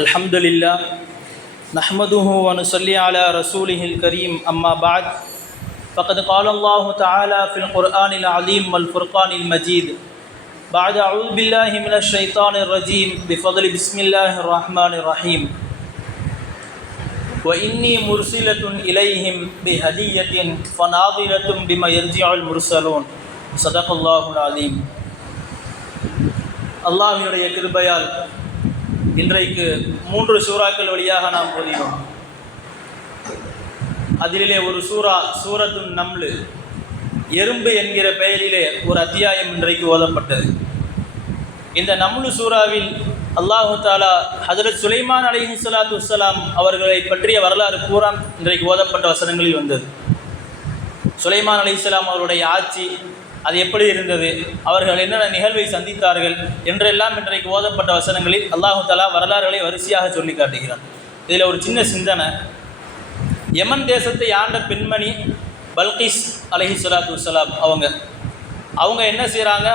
الحمد لله نحمده ونصلي على رسوله الكريم أما بعد فقد قال الله تعالى في القرآن العظيم والفرقان المجيد بعد أعوذ بالله من الشيطان الرجيم بفضل بسم الله الرحمن الرحيم وإني مرسلة إليهم بهدية فناظرة بما يرجع المرسلون صدق الله العظيم. அல்லாஹ்வுடைய கிருபையால் இன்றைக்கு 3 சூறாக்கள் வழியாக நாம் ஓதினோம். அதிலே ஒரு சூரத்துன் நம்ல், எறும்பு என்கிற பெயரிலே ஒரு அத்தியாயம் இன்றைக்கு ஓதப்பட்டது. இந்த நம்லு சூறாவில் அல்லாஹு தாலா ஹஜ்ரத் சுலைமான் அலைஹிஸ்ஸலாத்து வஸ்ஸலாம் அவர்களை பற்றிய வரலாறு பூரா இன்றைக்கு ஓதப்பட்ட வசனங்களில் வந்தது. சுலைமான் அலைஹிஸ்ஸலாம் அவருடைய ஆட்சி அது எப்படி இருந்தது, அவர்கள் என்னென்ன நிகழ்வை சந்தித்தார்கள் என்றெல்லாம் இன்றைக்கு ஓதப்பட்ட வசனங்களில் அல்லாஹு தஆலா வரலாறுகளை வரிசையாக சொல்லி காட்டுகிறார். இதில் ஒரு சின்ன சிந்தனை, யமன் தேசத்தை ஆண்ட பெண்மணி பல்கிஸ் அலைஹிஸ்ஸலாத்து வஸ்ஸலாம் அவங்க என்ன செய்கிறாங்க,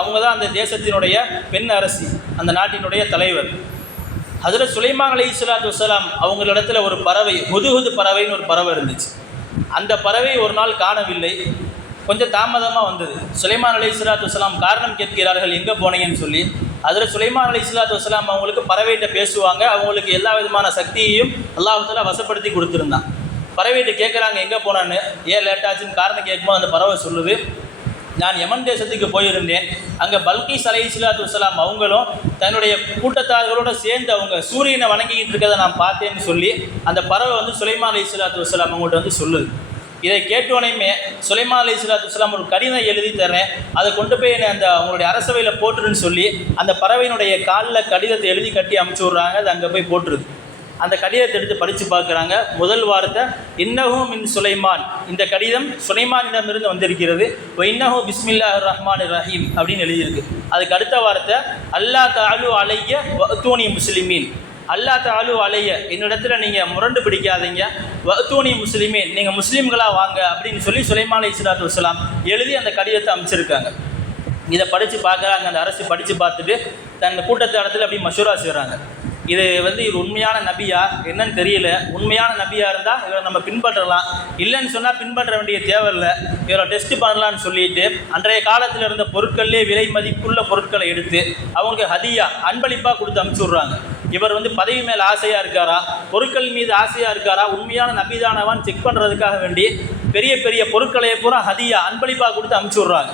அவங்க தான் அந்த தேசத்தினுடைய பெண் அரசி, அந்த நாட்டினுடைய தலைவர். ஹஜ்ரத் சுலைமான் அலைஹிஸ்ஸலாத்து வஸ்ஸலாம் அவங்களிடத்தில் ஒரு பறவை, ஹுதுஹுது பறவைன்னு ஒரு பறவை இருந்துச்சு. அந்த பறவை ஒரு நாள் காணவில்லை, கொஞ்சம் தாமதமாக வந்தது. சுலைமான் அலைஹிஸ்ஸலாத்து வஸ்ஸலாம் காரணம் கேட்கிறார்கள், எங்கே போனீங்கன்னு சொல்லி. அதில் சுலைமான் அலைஹிஸ்ஸலாத்து வஸ்ஸலாம் அவங்களுக்கு பறவைகிட்ட பேசுவாங்க, அவங்களுக்கு எல்லா விதமான சக்தியையும் அல்லாஹ் தஆலா வசப்படுத்தி கொடுத்துருந்தான். பறவைகிட்ட கேட்குறாங்க எங்கே போனான்னு, ஏன் லேட்டாச்சுன்னு காரணம் கேட்கும்போது அந்த பறவை சொல்லுது, நான் யமன் தேசத்துக்கு போயிருந்தேன், அங்கே பல்கிஸ் அலைஹிஸ்ஸலாத்து வஸ்ஸலாம் அவங்களும் தன்னுடைய கூட்டத்தார்களோடு சேர்ந்து அவங்க சூரியனை வணங்கிக்கிட்டு இருக்கிறத நான் பார்த்தேன்னு சொல்லி அந்த பறவை சுலைமான் அலைஹிஸ்ஸலாத்து வஸ்ஸலாம் அவங்கள்ட்ட சொல்லுது. இதை கேட்டோனையுமே சுலைமான் அலைஹிஸ்ஸலாத்து வஸ்ஸலாம் ஒரு கடிதம் எழுதி தரேன், அதை கொண்டு போய் அந்த அவங்களுடைய அரசவையில் போட்டுருன்னு சொல்லி அந்த பறவையினுடைய காலில் கடிதத்தை எழுதி கட்டி அமுச்சு விட்றாங்க. அது அங்கே போய் போட்டுருது. அந்த கடிதத்தை எடுத்து படித்து பார்க்குறாங்க. முதல் வார்த்தை இன்னஹு மின் சுலைமான், இந்த கடிதம் சுலைமானிடமிருந்து வந்திருக்கிறது. இன்னஹு பிஸ்மில்லாஹிர் ரஹ்மானிர் ரஹீம் அப்படின்னு எழுதியிருக்கு. அதுக்கு அடுத்த வார்த்தை அல்லா தஅலு அலைய வஅத்தூனி முஸ்லிமீன், அல்லா தஆலு அலைய, என்னிடத்தில் நீங்கள் முரண்டு பிடிக்காதீங்க, வஅத்தூனி முஸ்லிமீன், நீங்கள் முஸ்லீம்களாக வாங்க அப்படின்னு சொல்லி சுலைமான் அலைஹிஸ்ஸலாத்து வஸ்ஸலாம் எழுதி அந்த கடிதத்தை அமைச்சிருக்காங்க. இதை படித்து பார்க்குறாங்க. அந்த அரசு படித்து பார்த்துட்டு தன் கூட்டத்தை இடத்துல அப்படி மஷூரா செய்கிறாங்க. இது இவர் உண்மையான நபியா என்னன்னு தெரியல, உண்மையான நபியாக இருந்தால் இவரை நம்ம பின்பற்றலாம், இல்லைன்னு சொன்னால் பின்பற்ற வேண்டிய தேவையில்லை, இவரை டெஸ்ட் பண்ணலான்னு சொல்லிட்டு அன்றைய காலத்தில் இருந்த பொருட்கள்லேயே விலை மதிப்புள்ள பொருட்களை எடுத்து அவங்களுக்கு ஹதியா அன்பளிப்பாக கொடுத்து அனுப்பிச்சி விட்றாங்க. இவர் பதவி மேல் ஆசையாக இருக்காரா, பொருட்கள் மீது ஆசையாக இருக்காரா, உண்மையான நபிதானவான்னு செக் பண்ணுறதுக்காக வேண்டி பெரிய பெரிய பொருட்களை பூரா ஹதியா அன்பளிப்பாக கொடுத்து அனுப்பிச்சி விட்றாங்க.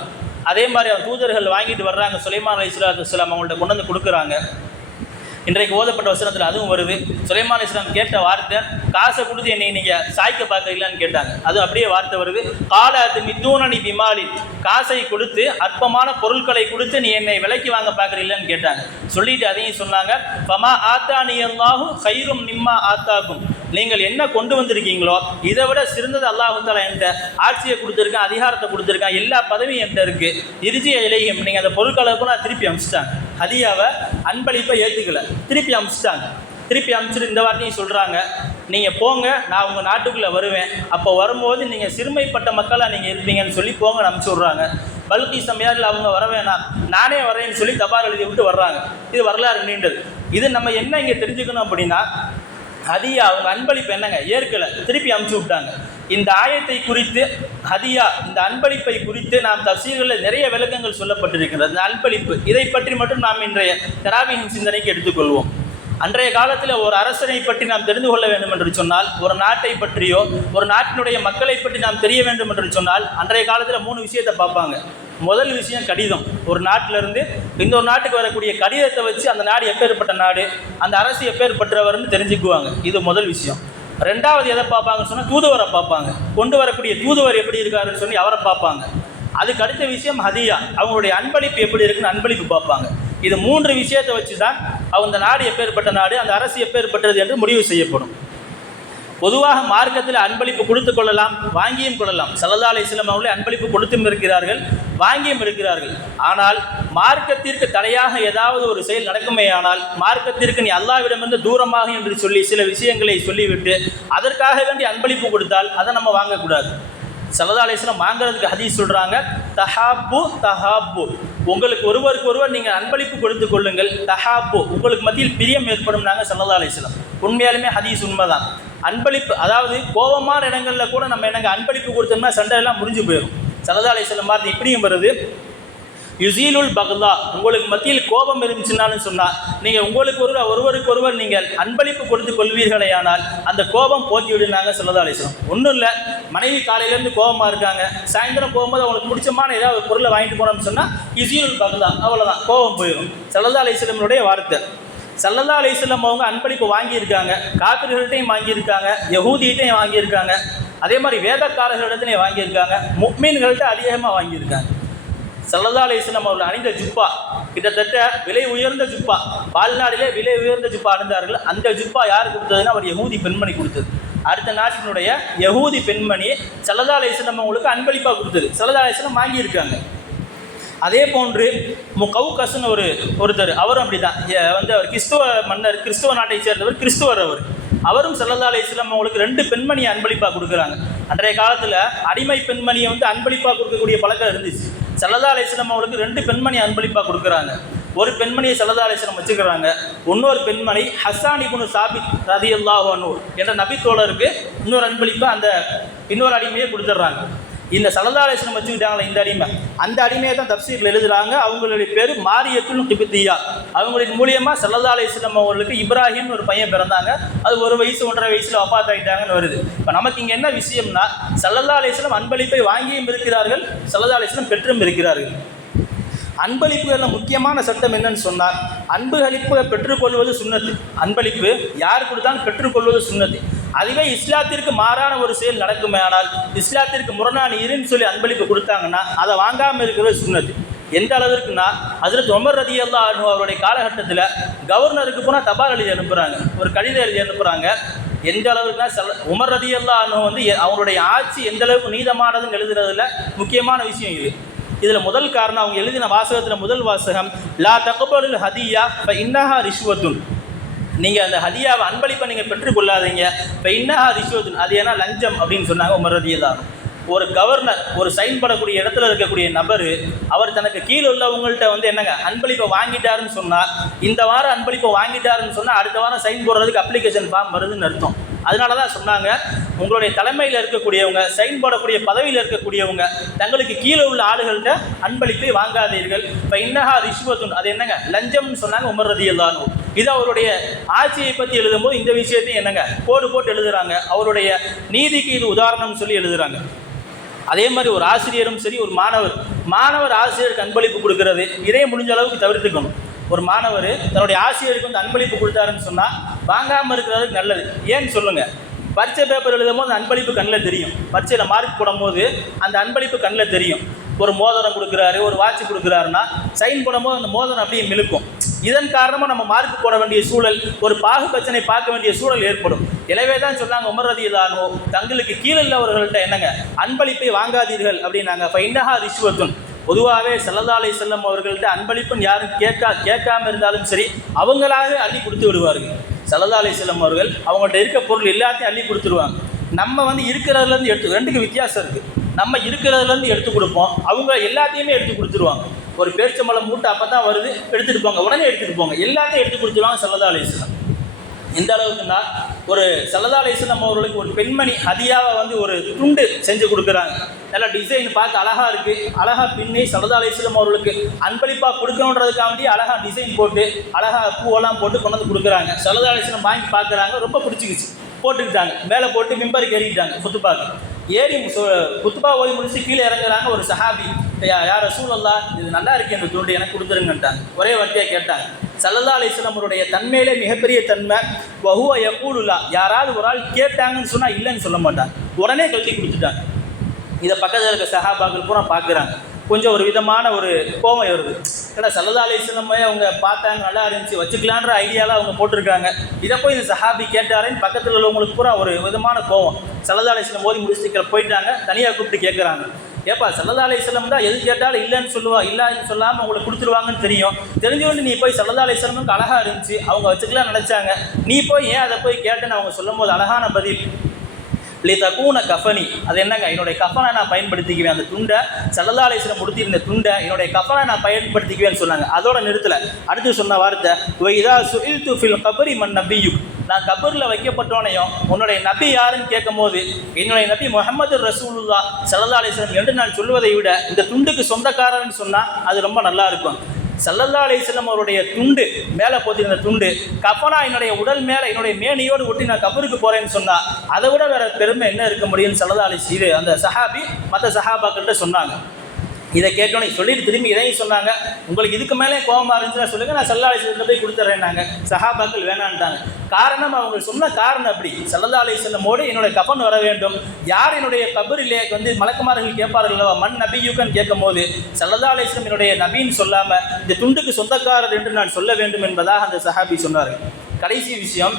அதே மாதிரி அவர் தூதர்கள் வாங்கிட்டு வர்றாங்க, சுலைமான் அலைஹிஸ்ஸலாத்து வஸ்ஸலாம் அவங்கள்ட்ட கொண்டு வந்து கொடுக்குறாங்க. இன்றைக்கு ஓதப்பட்ட வசனத்தில் அதுவும் வருது. சுலைமான் அலைஹிஸ்ஸலாம் கேட்ட வார்த்தை, காசை கொடுத்து என்னை நீங்கள் சாய்க்க பார்க்கலான்னு கேட்டாங்க. அதுவும் அப்படியே வார்த்தை வருது, காலத்து மித்தூனி பிமாலின், காசை கொடுத்து அற்பமான பொருட்களை கொடுத்து நீ என்னை விலைக்கு வாங்க பார்க்குறீங்களான்னு கேட்டாங்க. சொல்லிட்டு அதையும் சொன்னாங்க, ஃபமா ஆத்தானி அல்லாஹு கைரும் நிம்மா ஆத்தாக்கும், நீங்கள் என்ன கொண்டு வந்திருக்கீங்களோ இதை விட சிறந்தது அல்லாஹ் தஆலா என்கிட்ட ஆட்சியை கொடுத்துருக்கேன், அதிகாரத்தை கொடுத்துருக்கேன், எல்லா பதவியும் என்கிட்ட இருக்குது. இறுதி இலையும் நீங்கள் அந்த பொருட்களுக்கும் நான் திருப்பி அனுப்பிச்சிட்டாங்க. ஹதியாவை அன்பளிப்பை ஏற்றுக்கலை, திருப்பி அனுப்பிச்சிட்டாங்க. திருப்பி அனுப்பிச்சிட்டு இந்த வார்த்தையும் சொல்கிறாங்க, நீங்கள் போங்க, நான் உங்கள் நாட்டுக்குள்ளே வருவேன், அப்போ வரும்போது நீங்கள் சிறுமைப்பட்ட மக்களாக நீங்கள் இருப்பீங்கன்னு சொல்லி போங்கன்னு அனுப்பிச்சி விட்றாங்க. பல்கிஸ் சமயத்தில் அவங்க வர வேணாம், நானே வரேன்னு சொல்லி தபால் எழுதி விட்டு வர்றாங்க. இது வரலாறு நீண்டது. இது நம்ம என்ன இங்கே தெரிஞ்சுக்கணும் அப்படின்னா, ஹதியா அவங்க அன்பளிப்பு என்னங்க ஏற்கலை, திருப்பி அனுப்பிச்சி விட்டாங்க. இந்த ஆயத்தை குறித்து ஹதியா, இந்த அன்பளிப்பை குறித்து நாம் தஃசீர்களில் நிறைய விளக்கங்கள் சொல்லப்பட்டிருக்கிறது. இந்த அன்பளிப்பு இதை பற்றி மட்டும் நாம் இன்றைய தராவீஹின் சிந்தனைக்கு எடுத்துக்கொள்வோம். அன்றைய காலத்தில் ஒரு அரசனை பற்றி நாம் தெரிந்து கொள்ள வேண்டும் என்று சொன்னால், ஒரு நாட்டை பற்றியோ ஒரு நாட்டினுடைய மக்களை பற்றி நாம் தெரிய வேண்டும் என்று சொன்னால் அன்றைய காலத்தில் 3 விஷயத்தை பார்ப்பாங்க. முதல் விஷயம் கடிதம். ஒரு நாட்டிலிருந்து இன்னொரு நாட்டுக்கு வரக்கூடிய கடிதத்தை வச்சு அந்த நாடு எப்பேற்பட்ட நாடு, அந்த அரசு எப்பேற்பட்டவர்னு தெரிஞ்சுக்குவாங்க. இது முதல் விஷயம். ரெண்டாவது எதை பார்ப்பாங்கன்னு சொன்னால் தூதுவரை பார்ப்பாங்க. கொண்டு வரக்கூடிய தூதுவர் எப்படி இருக்காருன்னு சொல்லி அவரை பார்ப்பாங்க. அதுக்கு அடுத்த விஷயம் ஹதியா, அவங்களுடைய அன்பளிப்பு எப்படி இருக்குன்னு அன்பளிப்பு பார்ப்பாங்க. இது 3 விஷயத்தை வச்சு தான் அந்த நாடு எப்பேற்பட்ட நாடு, அந்த அரசு எப்பேற்பட்டது என்று முடிவு செய்யப்படும். பொதுவாக மார்க்கத்தில் அன்பளிப்பு கொடுத்து கொள்ளலாம், வாங்கியும் கொள்ளலாம். ஸல்லல்லாஹு அலைஹி வஸல்லம் அவர்களே அன்பளிப்பு கொடுத்தும் இருக்கிறார்கள், வாங்கியும் இருக்கிறார்கள். ஆனால் மார்க்கத்திற்கு தடையாக ஏதாவது ஒரு செயல் நடக்குமே ஆனால், மார்க்கத்திற்கு நீ அல்லாஹ்விடமிருந்து தூரமாக என்று சொல்லி சில விஷயங்களை சொல்லிவிட்டு அதற்காக வேண்டி அன்பளிப்பு கொடுத்தால் அதை நம்ம வாங்கக்கூடாது. ஸல்லல்லாஹு அலைஹி வஸல்லம் வாங்குறதுக்கு ஹதீஸ் சொல்கிறாங்க, தஹாப்பு தஹாப்பு, உங்களுக்கு ஒருவருக்கு ஒருவர் நீங்கள் அன்பளிப்பு கொடுத்து கொள்ளுங்கள். தஹாப்பு, உங்களுக்கு மத்தியில் பிரியம் ஏற்படும். நாங்கள் ஸல்லல்லாஹு அலைஹி வஸல்லம் உண்மையாலுமே ஹதீஸ் உண்மைதான். அன்பளிப்பு, அதாவது கோபமான இடங்களில் கூட நம்ம என்னங்க அன்பளிப்பு கொடுத்தோம்னா சண்டை எல்லாம் முடிஞ்சு போயிடும். ஸல்லல்லாஹு அலைஹி வஸல்லம் பார்த்து இப்படியும் வருது, யுசீலுல் பக்லா, உங்களுக்கு மத்தியில் கோபம் இருந்துச்சுன்னாலும் சொன்னால் நீங்கள் உங்களுக்கு ஒருவருக்கு ஒருவர் நீங்கள் அன்பளிப்பு கொடுத்து கொள்வீர்களே ஆனால் அந்த கோபம் போக்கி விடுனாங்க ஸல்லல்லாஹு அலைஹி வஸல்லம். ஒன்றும் இல்லை, மனைவி காலையிலேருந்து கோபமாக இருக்காங்க, சாயந்தரம் போகும்போது அவங்களுக்கு பிடிச்சமான ஏதாவது ஒரு பொருளை வாங்கிட்டு போனோம்னு சொன்னால் யுசீலுல் பக்லா, அவ்வளோதான், கோபம் போயிடும். ஸல்லல்லாஹு அலைஹி வஸல்லமுடைய வார்த்தை. ஸல்லல்லாஹு அலைஹி வஸல்லம் அவங்க அன்பளிப்பு வாங்கியிருக்காங்க, காபிர்கள்ட்டையும் வாங்கியிருக்காங்க, யஹூதிகிட்டையும் வாங்கியிருக்காங்க, அதே மாதிரி வேதக்காரர்களிடத்துலையும் வாங்கியிருக்காங்க, முஃமின்கள்கிட்ட அதிகமாக வாங்கியிருக்காங்க. ஸல்லல்லாஹு அலைஹி வஸல்லம் அவர்கள் அணிந்த ஜுப்பா கிட்டத்தட்ட விலை உயர்ந்த ஜுப்பா, வாழ்நாளிலே விலை உயர்ந்த ஜுப்பா அணிந்தார்கள். அந்த ஜுப்பா யார் கொடுத்ததுன்னா அவர் யஹூதி பெண்மணி கொடுத்தது. அடுத்த நாட்டினுடைய யஹூதி பெண்மணி ஸல்லல்லாஹு அலைஹி வஸல்லம் அவங்களுக்கு அன்பளிப்பாக கொடுத்தது. ஸல்லல்லாஹு அலைஹி வஸல்லம் வாங்கியிருக்காங்க. அதே போன்று முகவுகஸ்னு ஒருத்தர், அவரும் அப்படி தான் அவர் கிறிஸ்துவ மன்னர், கிறிஸ்துவ நாட்டை சேர்ந்தவர், கிறிஸ்துவர். அவரும் ஸல்லல்லாஹு அலைஹி வஸல்லம் அவங்களுக்கு 2 பெண்மணியை அன்பளிப்பாக கொடுக்குறாங்க. அன்றைய காலத்தில் அடிமை பெண்மணியை அன்பளிப்பாக கொடுக்கக்கூடிய பழக்கம் இருந்துச்சு. ஸல்லல்லாஹு அலைஹி வஸல்லம் அவங்களுக்கு 2 பெண்மணி அன்பளிப்பாக கொடுக்குறாங்க. ஒரு பெண்மணியை ஸல்லல்லாஹு அலைஹி வஸல்லம் வச்சுக்கிறாங்க. இன்னொரு பெண்மணி ஹஸ்ஸான் இப்னு சாபித் ரலியல்லாஹு அன்ஹு என்ற நபி தோழருக்கு இன்னொரு அன்பளிப்பாக அந்த இன்னொரு அடிமையை கொடுத்துட்றாங்க. இந்த ஸல்லல்லாஹு அலைஹி வஸல்லம் வச்சுக்கிட்டாங்களே இந்த அடிமை, அந்த அடிமையை தான் தப்சீரில் எழுதுகிறாங்க. அவங்களுடைய பேர் மாரியத்துல் கிப்தியா. அவங்களின் மூலியமாக ஸல்லல்லாஹு அலைஹி வஸல்லம் அவர்களுக்கு இப்ராஹிம்னு ஒரு பையன் பிறந்தாங்க. அது 1 வயசு 1.5 வயசில் வஃபாத் ஆகிட்டாங்கன்னு வருது. இப்போ நமக்கு இங்கே என்ன விஷயம்னா, ஸல்லல்லாஹு அலைஹி வஸல்லம் அன்பளிப்பை வாங்கியும் இருக்கிறார்கள், ஸல்லல்லாஹு அலைஹி வஸல்லம் பெற்றும் இருக்கிறார்கள். அன்பளிப்புகளில் முக்கியமான சட்டம் என்னன்னு சொன்னால், அன்பளிப்பை பெற்றுக்கொள்வது சுன்னத்து. அன்பளிப்பு யார் கொடுத்தாலும் பெற்றுக்கொள்வது சுன்னத்து. அதுவே இஸ்லாத்திற்கு மாறான ஒரு செயல் நடக்குமே ஆனால், இஸ்லாத்திற்கு முரணான இருன்னு சொல்லி அன்பளிப்பு கொடுத்தாங்கன்னா அதை வாங்காமல் இருக்கிறது சுன்னத்து. எந்த அளவிற்குன்னா, ஹஜ்ரத் உமர் ரலியல்லாஹு அன்ஹு அவருடைய காலகட்டத்தில் கவர்னருக்கு போனால் தபால் எழுதி அனுப்புகிறாங்க, ஒரு கடிதம் எழுதி அனுப்புகிறாங்க. எந்த அளவுக்குன்னா உமர் ரலியல்லாஹு அன்ஹு அவங்களுடைய ஆட்சி எந்த அளவுக்கு நீதமானதுன்னு எழுதுறதுல முக்கியமான விஷயம் இது. இதில் முதல் காரணம், அவங்க எழுதின வாசகத்தில் முதல் வாசகம், லா தக்பலுல் ஹதியா ஃப இன்னஹா ரிஷ்வத்துன், நீங்கள் அந்த ஹதியாவை அன்பளிப்பை நீங்கள் பெற்றுக்கொள்ளாதீங்க, ஃப இன்னஹா ரிஷ்வத்துன், அது ஏன்னா லஞ்சம் அப்படின்னு சொன்னாங்க உமர் ரலியல்லாஹு அன்ஹு. ஒரு கவர்னர், ஒரு சைன் படக்கூடிய இடத்துல இருக்கக்கூடிய நபர், அவர் தனக்கு கீழே உள்ளவங்கள்ட்ட என்னங்க அன்பளிப்பை வாங்கிட்டாருன்னு சொன்னால், இந்த வாரம் அன்பளிப்பை வாங்கிட்டாருன்னு சொன்னால் அடுத்த வாரம் சைன் போடுறதுக்கு அப்ளிகேஷன் ஃபார்ம் வருதுன்னு அர்த்தம். அதனால தான் சொன்னாங்க, உங்களுடைய தலைமையில் இருக்கக்கூடியவங்க, சைன் போடக்கூடிய பதவியில் இருக்கக்கூடியவங்க தங்களுக்கு கீழே உள்ள ஆளுகள்கிட்ட அன்பளிப்பை வாங்காதீர்கள், இப்போ இன்னஹா ரிஷ்வத்துன், அது என்னங்க லஞ்சம்னு சொன்னாங்க உமர் ரலியல்லாஹு அன்ஹு. இது அவருடைய ஆட்சியை பற்றி எழுதும்போது இந்த விஷயத்தையும் என்னங்க கோடு போட்டு எழுதுகிறாங்க. அவருடைய நீதிக்கு இது உதாரணம்னு சொல்லி எழுதுகிறாங்க. அதே மாதிரி ஒரு ஆசிரியரும் சரி, ஒரு மாணவர் ஆசிரியருக்கு அன்பளிப்பு கொடுக்கறது, இதே முடிஞ்ச அளவுக்கு தவிர்த்துக்கணும். ஒரு மாணவர் தன்னுடைய ஆசிரியருக்கு அன்பளிப்பு கொடுத்தாருன்னு சொன்னால் வாங்காமல் இருக்கிறதுக்கு நல்லது. ஏன்னு சொல்லுங்கள், பரீட்சை பேப்பர் எழுதும் போது அந்த அன்பளிப்பு கண்ணில் தெரியும், பரீட்சையில் மார்க் போடும்போது அந்த அன்பளிப்பு கண்ணில் தெரியும். ஒரு மோதிரம் கொடுக்குறாரு, ஒரு வாட்ச் கொடுக்குறாருன்னா சைன் போடும்போது அந்த மோதிரம் அப்படியே மிளுக்கும். இதன் காரணமாக நம்ம மார்க் போட வேண்டிய சூழல், ஒரு பாகுபட்சனை பார்க்க வேண்டிய சூழல் ஏற்படும். எனவே தான் சொன்னாங்க உமர் ரலியல்லாஹு அன்ஹு, தங்களுக்கு கீழே உள்ளவர்கள்ட்ட என்னங்க அன்பளிப்பை வாங்காதீர்கள் அப்படின்னாங்க. ஃப இன்னஹா ரிஷ்வத்துன். பொதுவாகவே ஸல்லல்லாஹு அலைஹி வஸல்லம் அவர்கள்ட்ட அன்பளிப்புன்னு யாரும் கேட்காம இருந்தாலும் சரி, அவங்களாகவே அள்ளி கொடுத்து விடுவார்கள். ஸல்லல்லாஹு அலைஹி வஸல்லம் அவர்கள் அவங்கள்ட்ட இருக்க பொருள் எல்லாத்தையும் அள்ளி கொடுத்துருவாங்க. நம்ம இருக்கிறதுலேருந்து எடுத்து, ரெண்டுக்கு வித்தியாசம் இருக்குது. நம்ம இருக்கிறதுலேருந்து எடுத்து கொடுப்போம், அவங்க எல்லாத்தையுமே எடுத்து கொடுத்துருவாங்க. ஒரு பேரிச்சம்பழம் மூட்டை அப்போ தான் வருது, எடுத்துகிட்டு போங்க, உடனே எடுத்துகிட்டு போங்க, எல்லாத்தையும் எடுத்து கொடுத்துருவாங்க ஸல்லல்லாஹு அலைஹி வஸல்லம். எந்த அளவுக்குன்னா, ஒரு ஸல்லல்லாஹு அலைஹி வஸல்லம் அவர்களுக்கு ஒரு பெண்மணி ஹதியாவை ஒரு துண்டு செஞ்சு கொடுக்குறாங்க. நல்லா டிசைன் பார்க்க அழகாக இருக்குது, அழகாக பின்னி ஸல்லல்லாஹு அலைஹி வஸல்லம் அவர்களுக்கு அன்பளிப்பாக கொடுக்கணுன்றதுக்காண்டி அழகாக டிசைன் போட்டு அழகாக பூவெல்லாம் போட்டு கொண்டு வந்து கொடுக்குறாங்க. ஸல்லல்லாஹு அலைஹி வஸல்லம் வாங்கி பார்க்குறாங்க, ரொம்ப பிடிச்சிக்கிச்சு, போட்டுக்கிட்டாங்க, மேலே போட்டு மிம்பருக்கு ஏறிக்கிட்டாங்க. குத்துபாக்கு ஏறி குத்துபா ஓதி முடிச்சு கீழே இறங்குறாங்க. ஒரு சஹாபி, யார் ரசூலல்லாஹ், இது நல்லா இருக்கு, இந்த துண்டு எனக்கு கொடுத்துருங்கன்ட்டாங்க. ஒரே வார்த்தையாக கேட்டாங்க. ஸல்லல்லாஹு அலைஹி வஸல்லம் அவருடைய தன்மையிலே மிகப்பெரிய தன்மை, வஹுவ யகூலுல்லா, யாராவது ஒரு ஆள் கேட்டாங்கன்னு சொன்னால் இல்லைன்னு சொல்ல மாட்டாங்க, உடனே கழட்டி கொடுத்துட்டாங்க. இதை பக்கத்தில் இருக்க சஹாபாக்கள் பூரா பார்க்குறாங்க. கொஞ்சம் ஒரு விதமான ஒரு கோபம் வருது. ஏன்னா ஸல்லல்லாஹு அலைஹி வஸல்லம் அவங்க பார்த்தாங்க, நல்லா இருந்துச்சு, வச்சுக்கலான்ற ஐடியாவில் அவங்க போட்டிருக்காங்க. இதை போய் இந்த சஹாபி கேட்டாரேன்னு பக்கத்தில் உள்ளவங்களுக்கு பூரா ஒரு விதமான கோபம். ஸல்லல்லாஹு அலைஹி வஸல்லம் ஓதி முடிச்சுட்டு போயிட்டாங்க. தனியாக கூப்பிட்டு கேட்குறாங்க, ஏப்பா ஸல்லல்லாஹு அலைஹி வஸல்லம் தான் எது கேட்டாலும் இல்லைன்னு சொல்லுவா, இல்லைன்னு சொல்லாமல் அவங்களுக்கு கொடுத்துருவாங்கன்னு தெரிஞ்சவொண்டு நீ போய் ஸல்லல்லாஹு அலைஹி வஸல்லமுக்கு அழகாக இருந்துச்சு, அவங்க வச்சுக்கலாம் நினச்சாங்க, நீ போய் ஏன் அதை போய் கேட்டேன்னு அவங்க சொல்லும் போது அழகான பதில், லிதகூன கஃபனி, அது என்னங்க, என்னுடைய கஃபனை நான் பயன்படுத்திக்குவேன், அந்த துண்டை ஸல்லல்லாஹு அலைஹி வஸல்லம் உடுத்தியிருந்த துண்டை என்னுடைய கஃபனை நான் பயன்படுத்திக்குவேன்னு சொன்னாங்க. அதோட நிறுத்தலை. அடுத்து சொன்ன வார்த்தை வ இதா சுஇல்து ஃபில் கபரி மன் நபியுக், நான் கபரில் வைக்கப்பட்டோனையும் உன்னுடைய நபி யாருன்னு கேட்கும் போது என்னுடைய நபி முஹம்மது ரசூலுல்லாஹ் ஸல்லல்லாஹு அலைஹி வஸல்லம் என்று நான் சொல்வதை விட இந்த துண்டுக்கு சொந்தக்காரன்னு சொன்னால் அது ரொம்ப நல்லா இருக்கும். ஸல்லல்லாஹு அலைஹி வஸல்லம் அவருடைய துண்டு மேலே போத்திருந்த துண்டு கஃபனா என்னுடைய உடல் மேலே என்னுடைய மேனியோடு ஒட்டி நான் கபருக்கு போகிறேன்னு சொன்னால் அதை விட வேற பெருமை என்ன இருக்க முடியும்னு ஸல்லல்லாஹு அலைஹி வஸல்லம் அந்த சஹாபி மற்ற சஹாபாக்கள்கிட்ட சொன்னாங்க. இதை கேட்டோன்னே சொல்லிட்டு திரும்பி இதையும் சொன்னாங்க, உங்களுக்கு இதுக்கு மேலே கோபமாக இருந்துச்சுன்னா சொல்லுங்கள், நான் ஸல்லல்லாஹு அலைஹி வஸல்லம் போய் கொடுத்துட்றேன்னாங்க. சஹாபாக்கள் வேணான்ட்டாங்க. காரணம், அவங்க சொன்ன காரணம் அப்படி. ஸல்லல்லாஹு அலைஹி வஸல்லமோடு என்னுடைய கஃபன் வர வேண்டும். யார் என்னுடைய கபரிலே மலக்குமார்கள் கேட்பார்கள் மன் நபியுக்கன்னு கேட்கும் போது ஸல்லல்லாஹு அலைஹி வஸல்லம் என்னுடைய நபின்னு சொல்லாமல் இந்த துண்டுக்கு சொந்தக்காரர் என்று நான் சொல்ல வேண்டும் என்பதாக அந்த சஹாபி சொன்னார்கள். கடைசி விஷயம்,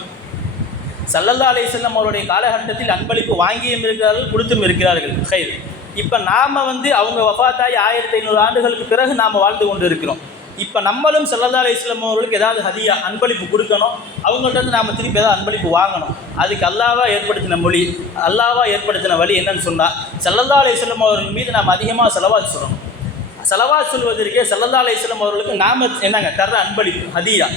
ஸல்லல்லாஹு அலைஹி வஸல்லம் அவருடைய காலகட்டத்தில் அன்பளிப்பு வாங்கியும் இருக்கிறார்கள், கொடுத்தும் இருக்கிறார்கள். ஹைர். இப்போ நாம் அவங்க வஃபாத்தாகி 1500 ஆண்டுகளுக்கு பிறகு நாம் வாழ்ந்து கொண்டு இருக்கிறோம். இப்போ நம்மளும் ஸல்லல்லாஹு அலைஹி வஸல்லம் அவர்களுக்கு ஏதாவது ஹதியா அன்பளிப்பு கொடுக்கணும், அவங்கள்ட்ட நாம் திருப்பி ஏதாவது அன்பளிப்பு வாங்கணும். அதுக்கு அல்லாஹ்வாக ஏற்படுத்தின மொழி, அல்லாஹ்வாக ஏற்படுத்தின வழி என்னன்னு சொன்னால் ஸல்லல்லாஹு அலைஹி வஸல்லம் அவர்கள் மீது நாம் அதிகமாக ஸலவாத் சொல்லணும். ஸலவாத் சொல்வதற்கே ஸல்லல்லாஹு அலைஹி வஸல்லம் அவர்களுக்கு நாம் என்னங்க தர்ற அன்பளிப்பு ஹதியா,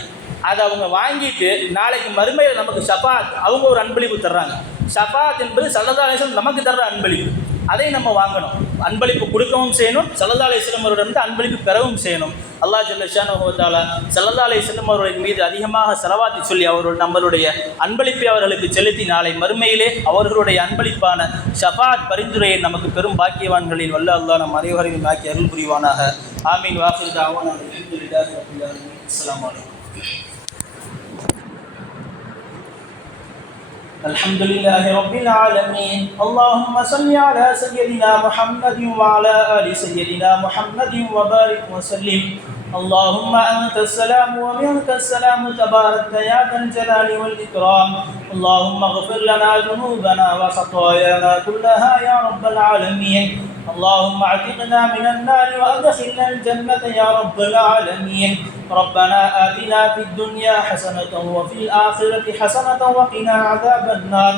அதை அவங்க வாங்கிட்டு நாளைக்கு மறுமையில் நமக்கு ஷஃபாத், அவங்க ஒரு அன்பளிப்பு தர்றாங்க. ஷஃபாத் என்பது ஸல்லல்லாஹு அலைஹி வஸல்லம் நமக்கு தர்ற அன்பளிப்பு, அதை நம்ம வாங்கணும். அன்பளிப்பு கொடுக்கவும் செய்யணும், ஸல்லல்லாஹு அலைஹி வஸல்லம் அவர்களிடம் அன்பளிப்பு பெறவும் செய்யணும். அல்லாஹ் ஜல்ல ஷானஹு வ தஆலா ஸல்லல்லாஹு அலைஹி வஸல்லம் அவர்களின் மீது அதிகமாக ஸலவாத் சொல்லி நம்மளுடைய அன்பளிப்பை அவர்களுக்கு செலுத்தி நாளை மறுமையிலே அவர்களுடைய அன்பளிப்பான ஷஃபாத் பரிந்துரையை நமக்கு பெரும் பாக்கியவான்களில் வல்ல அல்லாஹ் நம் அனைவரையும் ஆக்கி அருள் புரிவானாக. ஆமீன். வாஃபிர் தஅவானா அல்ஹம்துலில்லாஹி ரப்பில் ஆலமீன். அஸ்ஸலாமு அலைக்கும். الحمد لله رب العالمين. اللهم صل على سيدنا محمد وعلى آل سيدنا محمد وبارك وسلم. اللهم أنت السلام ومنك السلام تبارك يا ذا الجلال والإكرام. اللهم اغفر لنا ذنوبنا وخطايانا كلها يا رب العالمين. اللهم اعتقنا من النار وأدخلنا الجنة يا رب العالمين. ربنا آتنا في الدنيا حسنة وفي الآخرة حسنة وقنا عذاب النار.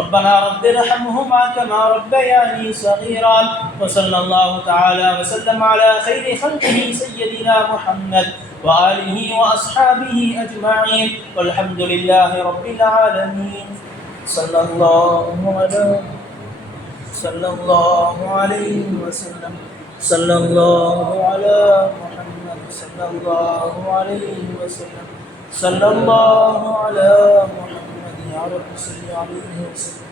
ربنا رب ارحمهما كما ربياني صغيرا. وصلى الله تعالى وسلم على خير خلقه سيدنا محمد وآله وأصحابه أجمعين والحمد لله رب العالمين. صلى الله عليه وسلم. صلى الله على محمد صلى الله عليه وسلم. صلى الله على محمد يا رب صل عليه وسلم.